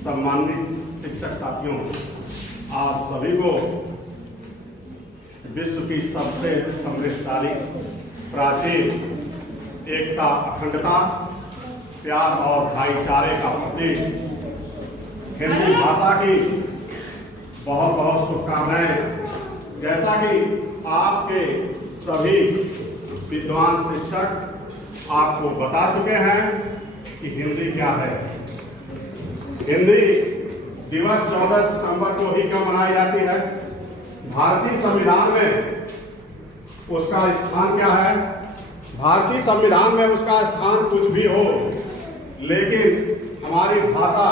सम्मानित शिक्षक साथियों, आप सभी को विश्व की सबसे समृद्धशाली, प्राचीन, एकता, अखंडता, प्यार और भाईचारे का प्रतीक हिंदी भाषा की बहुत बहुत शुभकामनाएं। जैसा कि आपके सभी विद्वान शिक्षक आपको बता चुके हैं कि हिंदी क्या है। हिंदी दिवस 14 सितंबर को ही क्यों मनाई जाती है? भारतीय संविधान में उसका स्थान क्या है? भारतीय संविधान में उसका स्थान कुछ भी हो, लेकिन हमारी भाषा,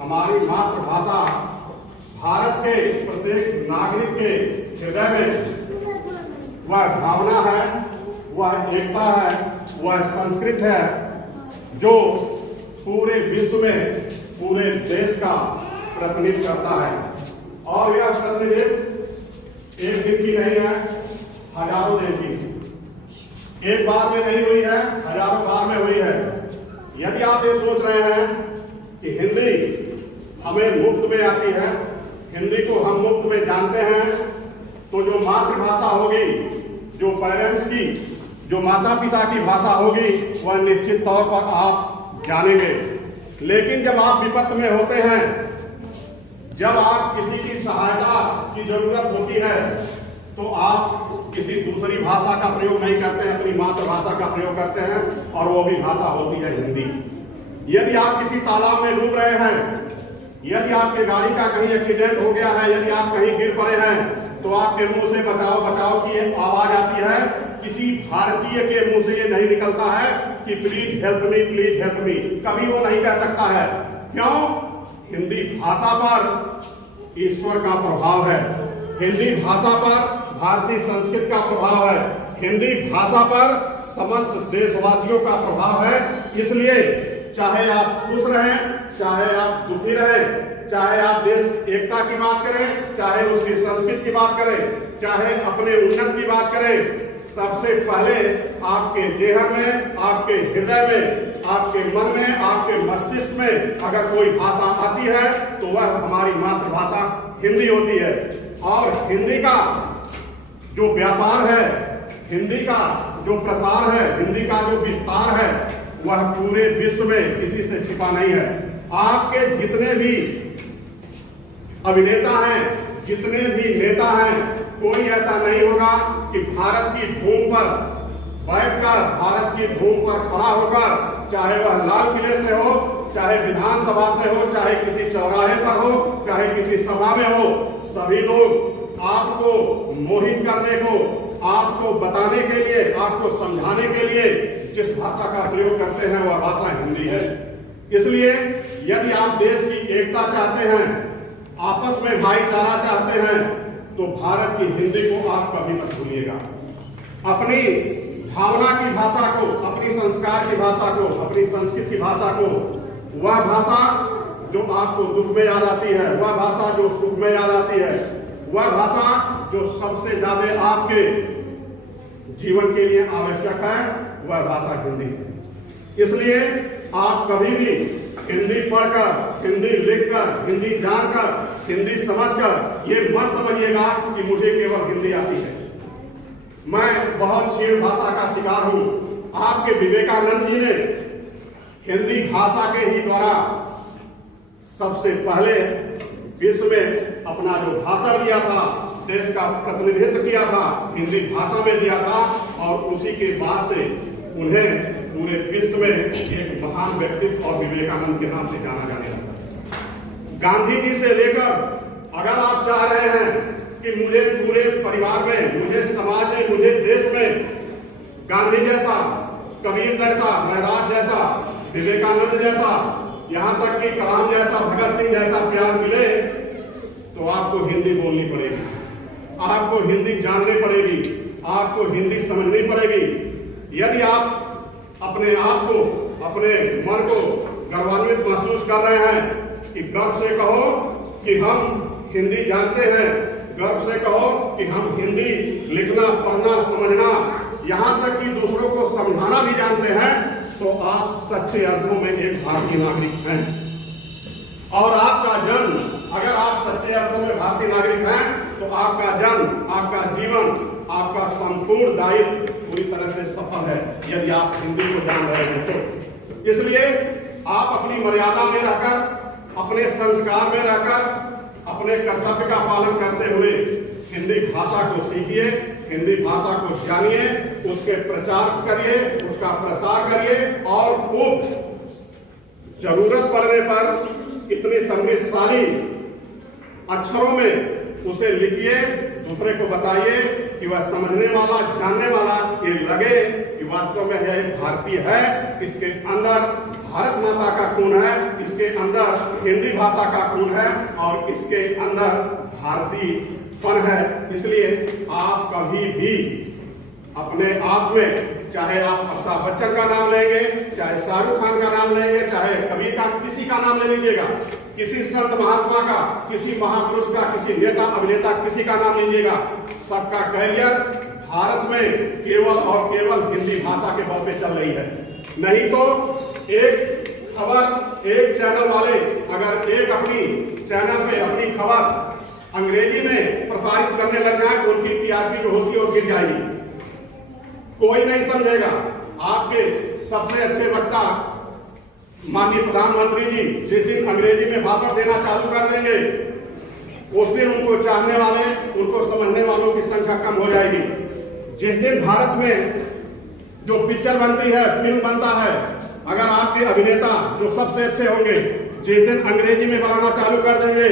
हमारी मातृभाषा भारत के प्रत्येक नागरिक के हृदय में वह भावना है, वह एकता है, वह संस्कृत है जो पूरे विश्व में, पूरे देश का प्रतिनिधित्व करता है। और यह प्रतिनिधित्व एक दिन की नहीं है, हजारों दिन की। एक बार में नहीं हुई है, हजारों बार में हुई है। यदि आप ये सोच रहे हैं कि हिंदी हमें मुफ्त में आती है, हिंदी को हम मुफ्त में जानते हैं, तो जो मातृभाषा होगी, जो पेरेंट्स की, जो माता पिता की भाषा होगी, वह निश्चित तौर पर आप जानेंगे। लेकिन जब आप विपत्त में होते हैं, जब आप किसी की सहायता की जरूरत होती है, तो आप किसी दूसरी भाषा का प्रयोग नहीं करते हैं, अपनी मातृभाषा का प्रयोग करते हैं, और वो भी भाषा होती है हिंदी। यदि आप किसी तालाब में डूब रहे हैं, यदि आपके गाड़ी का कहीं एक्सीडेंट हो गया है, यदि आप कहीं गिर पड़े हैं, तो आपके मुंह से बचाओ बचाओ की आवाज आती है। किसी भारतीय के मुंह से ये नहीं निकलता है कि please help me, please help me. कभी वो नहीं कह सकता है। क्यों? हिंदी भाषा पर ईश्वर का प्रभाव है, हिंदी भाषा पर भारतीय संस्कृति का प्रभाव है, हिंदी भाषा पर समस्त देशवासियों का प्रभाव है। इसलिए चाहे आप खुश रहें, चाहे आप दुखी रहें, चाहे आप देश एकता की बात करें, चाहे उसकी संस्कृति की बात करें, चाहे अपने उन्नति की बात करें, सबसे पहले आपके जेहन में, आपके हृदय में, आपके मन में, आपके मस्तिष्क में अगर कोई भाषा आती है तो वह हमारी मातृभाषा हिंदी होती है। और हिंदी का जो व्यापार है, हिंदी का जो प्रसार है, हिंदी का जो विस्तार है, वह पूरे विश्व में किसी से छिपा नहीं है। आपके जितने भी अभिनेता हैं, जितने भी नेता हैं, कोई ऐसा नहीं होगा कि भारत की भूमि पर बैठकर, भारत की भूमि पर खड़ा होकर, चाहे वह लाल किले से हो, चाहे विधानसभा से हो, चाहे किसी चौराहे पर हो, चाहे किसी सभा में हो, सभी लोग आपको मोहित करने को, आपको बताने के लिए, आपको समझाने के लिए जिस भाषा का प्रयोग करते हैं वह भाषा हिंदी है। इसलिए यदि आप देश की एकता चाहते हैं, आपस में भाईचारा चाहते हैं, तो भारत की हिंदी को आप कभी मत भूलिएगा। अपनी भावना की भाषा को, अपनी संस्कार की भाषा को, अपनी संस्कृति की भाषा को, वह भाषा जो आपको दुख में याद आती है, वह भाषा जो सुख में याद आती है, वह भाषा जो सबसे ज्यादा आपके जीवन के लिए आवश्यक है, वह भाषा हिंदी है। इसलिए आप कभी भी हिंदी पढ़कर, हिंदी लिखकर, हिंदी जानकर, हिंदी समझकर ये मत समझिएगा कि मुझे केवल हिंदी आती है, मैं बहुत क्षीण भाषा का शिकार हूं। आपके विवेकानंद जी ने हिंदी भाषा के ही द्वारा सबसे पहले विश्व में अपना जो भाषण दिया था, देश का प्रतिनिधित्व किया था, हिंदी भाषा में दिया था, और उसी के बाद से उन्हें पूरे विश्व में एक महान व्यक्तित्व और विवेकानंद के नाम से जाना जाने लगा। गांधी जी से लेकर, अगर आप चाह रहे हैं कि मुझे पूरे परिवार में, मुझे समाज में, मुझे देश में गांधी जैसा, कबीर जैसा, महराज जैसा, विवेकानंद जैसा, यहाँ तक कि कलाम जैसा, भगत सिंह जैसा प्यार मिले, तो आपको हिंदी बोलनी पड़ेगी, आपको हिंदी जाननी पड़ेगी, आपको हिंदी समझनी पड़ेगी। यदि आप अपने आप को, अपने मन को गर्वान्वित महसूस कर रहे हैं कि गर्व से कहो कि हम हिंदी जानते हैं, गर्व से कहो कि हम हिंदी लिखना, पढ़ना, समझना, यहाँ तक कि दूसरों को समझाना भी जानते हैं, तो आप सच्चे अर्थों में एक भारतीय नागरिक हैं। और आपका जन्म, अगर आप सच्चे अर्थों में भारतीय नागरिक हैं तो आपका जन्म, आपका जीवन, आपका संपूर्ण दायित्व पूरी तरह से सफल है यदि आप हिंदी को जान रहे हैं तो। इसलिए आप अपनी मर्यादा में रहकर, अपने संस्कार में रहकर, अपने कर्तव्य का पालन करते हुए हिंदी भाषा को सीखिए, हिंदी भाषा को जानिए, उसके प्रचार करिए, उसका प्रसार करिए और खूब जरूरत पड़ने पर इतनी समृद्धशाली अक्षरों में उसे लिखिए, दूसरे को बताइए कि वह समझने वाला, जानने वाला ये लगे कि वास्तव में यह एक भारतीय है, इसके अंदर भारत माता का खून है, इसके अंदर हिंदी भाषा का खून है और इसके अंदर भारतीयपन है। इसलिए आप कभी भी अपने आप में, चाहे आप अमिताभ बच्चन का नाम लेंगे, चाहे शाहरुख खान का नाम लेंगे, चाहे कभी का किसी का नाम ले लीजिएगा, किसी संत महात्मा का, किसी महापुरुष का, किसी नेता अभिनेता किसी का नाम लीजिएगा, सबका कैरियर भारत में केवल और केवल हिंदी भाषा के बल पे चल रही है। नहीं तो एक खबर, एक चैनल वाले अगर एक अपनी चैनल पे अपनी खबर अंग्रेजी में प्रसारित करने लग जाए तो उनकी टीआरपी जो होती है वो गिर जाएगी, कोई नहीं समझेगा। आपके सबसे अच्छे वक्ता माननीय प्रधानमंत्री जी जिस दिन अंग्रेजी में भाषण देना चालू कर देंगे उस दिन उनको चाहने वाले, उनको समझने वालों की संख्या कम हो जाएगी। जिस दिन भारत में जो पिक्चर बनती है, फिल्म बनता है, अगर आपके अभिनेता जो सबसे अच्छे होंगे जिस दिन अंग्रेजी में बनाना चालू कर देंगे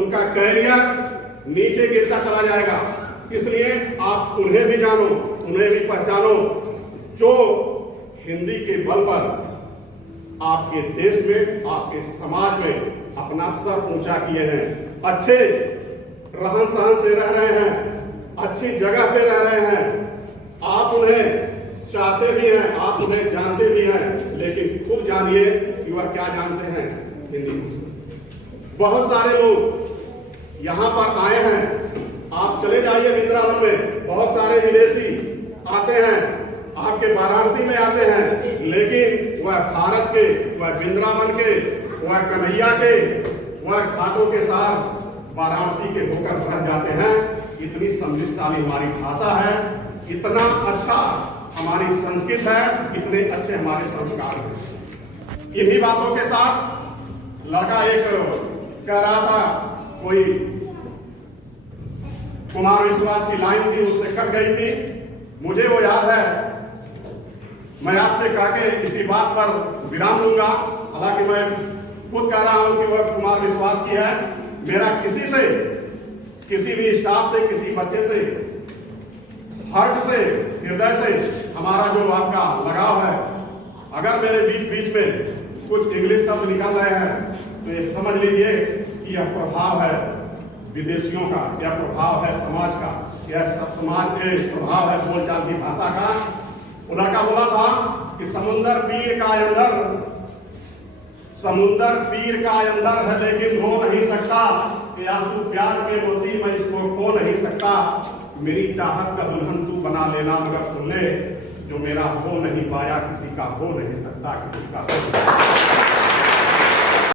उनका कैरियर नीचे गिरता चला जाएगा। इसलिए आप उन्हें भी जानो, उन्हें भी पहचानो जो हिंदी के बल पर आपके देश में, आपके समाज में अपना सर ऊंचा किए हैं, अच्छे रहन सहन से रह रहे हैं, अच्छी जगह पे रह रहे हैं। आप उन्हें चाहते भी हैं, आप उन्हें जानते भी हैं, लेकिन खूब जानिए कि वह क्या जानते हैं हिंदी। बहुत सारे लोग यहाँ पर आए हैं, आप चले जाइए वृंदावन में, बहुत सारे विदेशी आते हैं, आपके वाराणसी में आते हैं, लेकिन वह भारत के, वह वृंदावन के, वह कन्हैया के, वह घाटों के साथ वाराणसी के होकर रह जाते हैं। इतनी समृद्धशाली हमारी भाषा है, इतना अच्छा हमारी संस्कृत है, इतने अच्छे हमारे संस्कार हैं। इन्हीं बातों के साथ लड़का एक कह रहा था, कोई कुमार विश्वास की लाइन थी उससे कट गई थी, मुझे वो याद है। मैं आपसे कह के इसी बात पर विराम लूंगा, हालांकि मैं खुद कह रहा हूं कि वह कुमार विश्वास की है। मेरा किसी से, किसी भी स्टाफ से, किसी बच्चे से, हार्ट से, हृदय से हमारा जो आपका लगाव है, अगर मेरे बीच बीच में कुछ इंग्लिश शब्द निकल रहे हैं तो ये समझ लीजिए कि यह प्रभाव है विदेशियों का, यह प्रभाव है समाज का, यह समाज के प्रभाव है बोलचाल की भाषा का। वो लड़का बोला था कि समुंदर पीर का अंदर, समुंदर पीर का अंदर है लेकिन रो नहीं सकता, कि आंसू प्यार के मोती मैं इसको खो नहीं सकता। मेरी चाहत का दुल्हन तू बना लेना मगर सुन ले, जो मेरा हो नहीं पाया किसी का हो नहीं सकता, किसी का हो नहीं सकता।